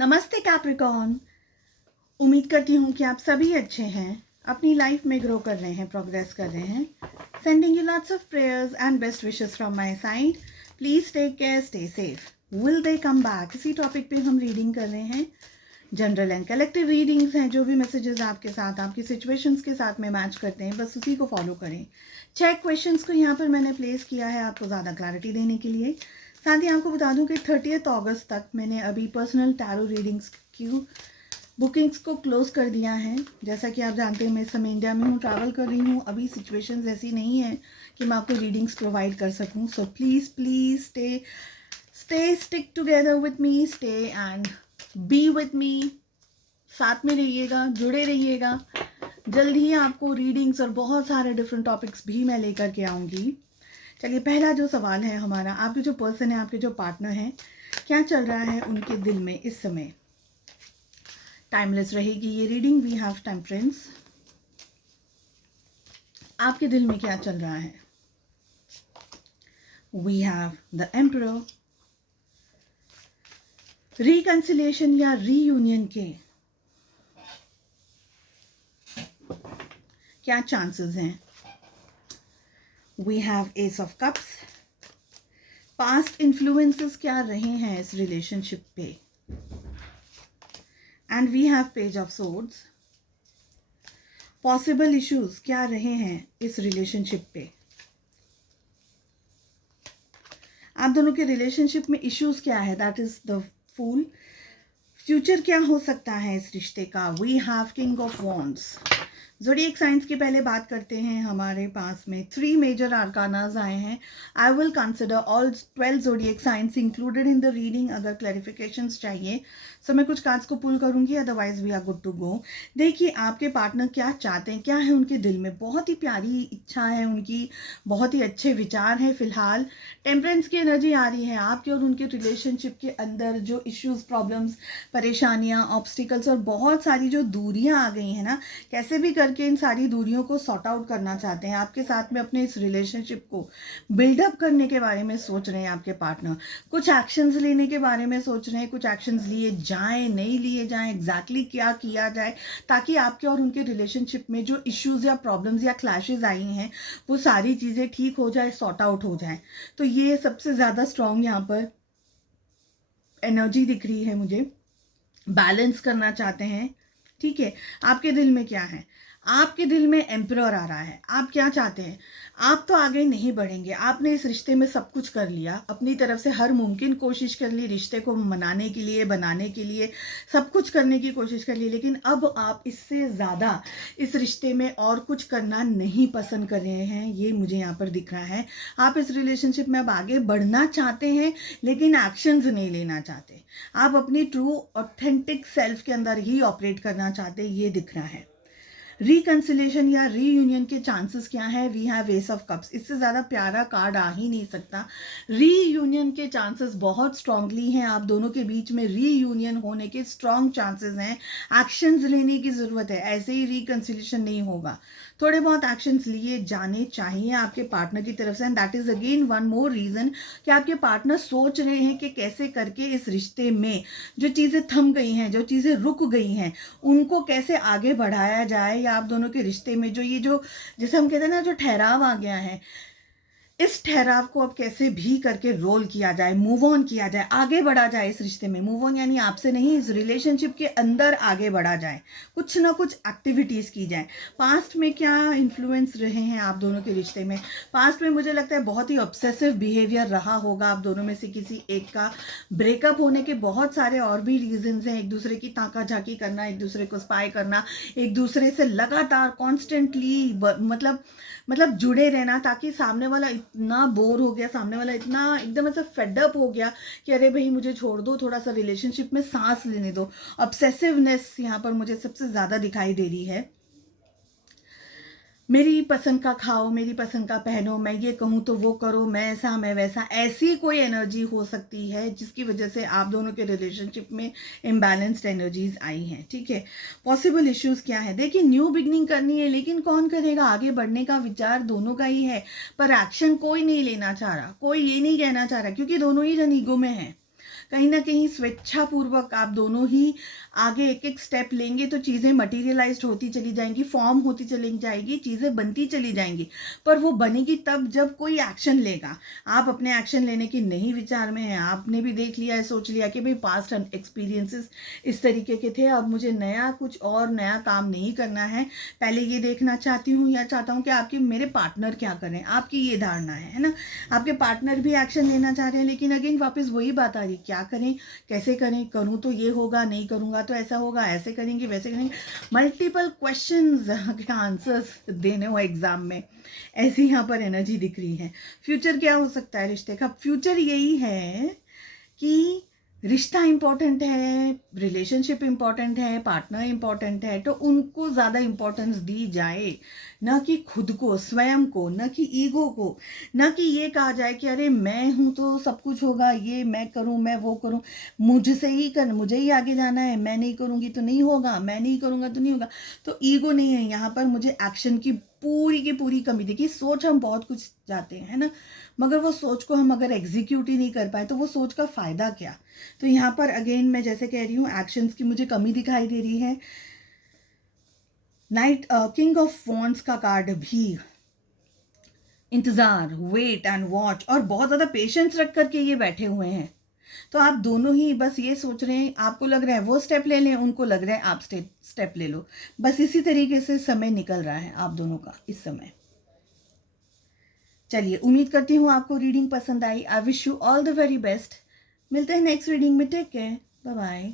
नमस्ते कैप्रिकॉर्न। उम्मीद करती हूँ कि आप सभी अच्छे हैं, अपनी लाइफ में ग्रो कर रहे हैं, प्रोग्रेस कर रहे हैं। Sending you lots of prayers and best wishes from my side. Please take care, stay safe. Will they come back, इसी टॉपिक पे हम रीडिंग कर रहे हैं। जनरल एंड कलेक्टिव रीडिंग्स हैं। जो भी मैसेजेस आपके साथ, आपकी सिचुएशंस के साथ में मैच करते हैं, बस उसी को फॉलो करें। चेक क्वेश्चंस को यहाँ पर मैंने प्लेस किया है आपको ज़्यादा क्लैरिटी देने के लिए। साथ ही आपको बता दूं कि 30 अगस्त तक मैंने अभी पर्सनल टैरो रीडिंग्स की बुकिंग्स को क्लोज कर दिया है। जैसा कि आप जानते हैं, मैं इस समय इंडिया में हूँ, ट्रैवल कर रही हूँ। अभी सिचुएशंस ऐसी नहीं है कि मैं आपको रीडिंग्स प्रोवाइड कर सकूँ। So please stay stick together with me, stay and B with me. साथ में रहिएगा, जुड़े रहिएगा। जल्द ही आपको रीडिंग्स और बहुत सारे डिफरेंट टॉपिक्स भी मैं लेकर के आऊँगी। चलिए, पहला जो सवाल है हमारा, आपके जो पर्सन है, आपके जो पार्टनर हैं, क्या चल रहा है उनके दिल में इस समय। टाइमलेस रहेगी ये रीडिंग। We have temperance. आपके दिल में क्या चल रहा है। We have the emperor. Reconciliation या रीयूनियन के क्या चांसेस हैं। We have ace of cups. Past influences क्या रहे हैं इस रिलेशनशिप पे। And we have page of swords. Possible issues क्या रहे हैं इस रिलेशनशिप पे। आप दोनों के रिलेशनशिप में इश्यूज क्या है, that is the fool. Future क्या हो सकता है इस रिश्ते का। We have king of wands. Zodiac signs की पहले बात करते हैं। हमारे पास में 3 मेजर आर्कानाज आए हैं। I will consider all 12 zodiac signs included in the reading. अगर क्लैरिफिकेशंस चाहिए तो मैं कुछ कार्ड्स को पुल करूंगी, otherwise we are good to go. देखिए, आपके पार्टनर क्या चाहते हैं, क्या है उनके दिल में। बहुत ही प्यारी इच्छा है उनकी, बहुत ही अच्छे विचार हैं। फिलहाल टेम्परेंस की एनर्जी आ रही है आपके और उनके रिलेशनशिप के अंदर। जो इश्यूज, प्रॉब्लम्स, परेशानियां, ऑब्स्टिकल्स और बहुत सारी जो दूरियां आ गई हैं ना, कैसे भी करके इन सारी दूरियों को सॉर्ट आउट करना चाहते हैं। आपके साथ में अपने इस रिलेशनशिप को बिल्डअप करने के बारे में सोच रहे हैं आपके पार्टनर। कुछ एक्शंस लेने के बारे में सोच रहे हैं, कुछ एक्शंस लिए जाएं, नहीं लिए जाएं, एग्जैक्टली क्या किया जाए, ताकि आपके और उनके रिलेशनशिप में जो इश्यूज या प्रॉब्लम्स या क्लैशेस आई हैं वो सारी चीज़ें ठीक हो जाए, सॉर्ट आउट हो जाए। तो ये सबसे ज़्यादा स्ट्रॉन्ग यहाँ पर एनर्जी दिख रही है मुझे। बैलेंस करना चाहते हैं। ठीक है, आपके दिल में क्या है। आपके दिल में एम्परर आ रहा है। आप क्या चाहते हैं। आप तो आगे नहीं बढ़ेंगे। आपने इस रिश्ते में सब कुछ कर लिया, अपनी तरफ से हर मुमकिन कोशिश कर ली, रिश्ते को मनाने के लिए, बनाने के लिए सब कुछ करने की कोशिश कर ली। लेकिन अब आप इससे ज़्यादा इस रिश्ते में और कुछ करना नहीं पसंद कर रहे हैं, ये मुझे यहाँ पर दिख रहा है। आप इस रिलेशनशिप में अब आगे बढ़ना चाहते हैं, लेकिन एक्शंस नहीं लेना चाहते। आप अपनी ट्रू ऑथेंटिक सेल्फ के अंदर ही ऑपरेट करना चाहते हैं, ये दिख रहा है। रिकंसिलेशन या रीयूनियन के चांसेस क्या है। We have ace of cups. इससे ज़्यादा प्यारा कार्ड आ ही नहीं सकता। रीयूनियन के चांसेस बहुत स्ट्रांगली हैं। आप दोनों के बीच में रीयूनियन होने के स्ट्रांग चांसेस हैं। एक्शंस लेने की ज़रूरत है, ऐसे ही रिकंसिलेशन नहीं होगा। थोड़े बहुत एक्शंस लिए जाने चाहिए आपके पार्टनर की तरफ से। And that is again one more reason कि आपके पार्टनर सोच रहे हैं कि कैसे करके इस रिश्ते में जो चीज़ें थम गई हैं, जो चीज़ें रुक गई हैं, उनको कैसे आगे बढ़ाया जाए। या आप दोनों के रिश्ते में जो ये जो जैसे हम कहते हैं ना, जो ठहराव आ गया है, इस ठहराव को अब कैसे भी करके रोल किया जाए, मूव ऑन किया जाए, आगे बढ़ा जाए इस रिश्ते में। मूव ऑन यानी आपसे नहीं, इस रिलेशनशिप के अंदर आगे बढ़ा जाए, कुछ ना कुछ एक्टिविटीज़ की जाए। पास्ट में क्या इन्फ्लुएंस रहे हैं आप दोनों के रिश्ते में। पास्ट में मुझे लगता है बहुत ही ऑब्सेसिव बिहेवियर रहा होगा आप दोनों में से किसी एक का। ब्रेकअप होने के बहुत सारे और भी रीजंस हैं। एक दूसरे की ताका झाकी करना, एक दूसरे को स्पाई करना, एक दूसरे से लगातार कॉन्स्टेंटली मतलब जुड़े रहना, ताकि सामने वाला इतना बोर हो गया, सामने वाला इतना एकदम ऐसा फेडअप हो गया कि अरे भाई मुझे छोड़ दो, थोड़ा सा रिलेशनशिप में सांस लेने दो। ऑब्सेसिवनेस यहाँ पर मुझे सबसे ज़्यादा दिखाई दे रही है। मेरी पसंद का खाओ, मेरी पसंद का पहनो, मैं ये कहूँ तो वो करो, मैं ऐसा मैं वैसा, ऐसी कोई एनर्जी हो सकती है जिसकी वजह से आप दोनों के रिलेशनशिप में इम्बैलेंस्ड एनर्जीज आई हैं। ठीक है, पॉसिबल इश्यूज क्या है। देखिए, न्यू बिगनिंग करनी है, लेकिन कौन करेगा। आगे बढ़ने का विचार दोनों का ही है, पर एक्शन कोई नहीं लेना चाह रहा, कोई ये नहीं कहना चाह रहा, क्योंकि दोनों ही जन ईगो में है। कहीं ना कहीं स्वेच्छापूर्वक आप दोनों ही आगे एक एक स्टेप लेंगे तो चीज़ें मटीरियलाइज्ड होती चली जाएंगी, फॉर्म होती चली जाएगी, चीज़ें बनती चली जाएंगी। पर वो बनेगी तब जब कोई एक्शन लेगा। आप अपने एक्शन लेने की नहीं विचार में हैं, आपने भी देख लिया है, सोच लिया कि भाई पास्ट एक्सपीरियंसेस इस तरीके के थे, अब मुझे नया कुछ और नया काम नहीं करना है, पहले ये देखना चाहती हूँ या चाहता हूँ कि आपके मेरे पार्टनर क्या करें, आपकी ये धारणा है ना। आपके पार्टनर भी एक्शन लेना चाह रहे हैं, लेकिन अगेन वापस वही बात आ रही, क्या करें, कैसे करें, करूँ तो ये होगा, नहीं करूँगा तो ऐसा होगा, ऐसे करेंगे वैसे करेंगे, मल्टीपल क्वेश्चंस के आंसर्स देने हो एग्जाम में, ऐसी यहाँ पर एनर्जी दिख रही है। फ्यूचर क्या हो सकता है रिश्ते का? फ्यूचर यही है कि रिश्ता इम्पॉर्टेंट है, रिलेशनशिप इम्पॉर्टेंट है, पार्टनर इम्पॉर्टेंट है, तो उनको ज़्यादा इम्पोर्टेंस दी जाए, न कि खुद को, स्वयं को, न कि ईगो को, न कि ये कहा जाए कि अरे मैं हूँ तो सब कुछ होगा, ये मैं करूँ, मैं वो करूँ, मुझे ही आगे जाना है, मैं नहीं करूँगी तो नहीं होगा, मैं नहीं करूँगा तो नहीं होगा। तो ईगो नहीं है यहाँ पर, मुझे एक्शन की पूरी कमी देखिए। सोच हम बहुत कुछ जाते हैं, है ना, मगर वो सोच को हम अगर एग्जीक्यूट ही नहीं कर पाए तो वो सोच का फ़ायदा क्या? तो यहाँ पर अगेन मैं जैसे कह रही हूँ, एक्शंस की मुझे कमी दिखाई दे रही है। नाइट किंग ऑफ वॉन्ड्स का कार्ड भी इंतज़ार, वेट एंड वॉच, और बहुत ज़्यादा पेशेंस रख करके ये बैठे हुए हैं। तो आप दोनों ही बस ये सोच रहे हैं, आपको लग रहा है वो स्टेप ले लें, उनको लग रहा है आप स्टेप ले लो। बस इसी तरीके से समय निकल रहा है आप दोनों का इस समय। चलिए, उम्मीद करती हूँ आपको रीडिंग पसंद आई। I wish you all the very best. मिलते हैं नेक्स्ट रीडिंग में। Take care, bye bye.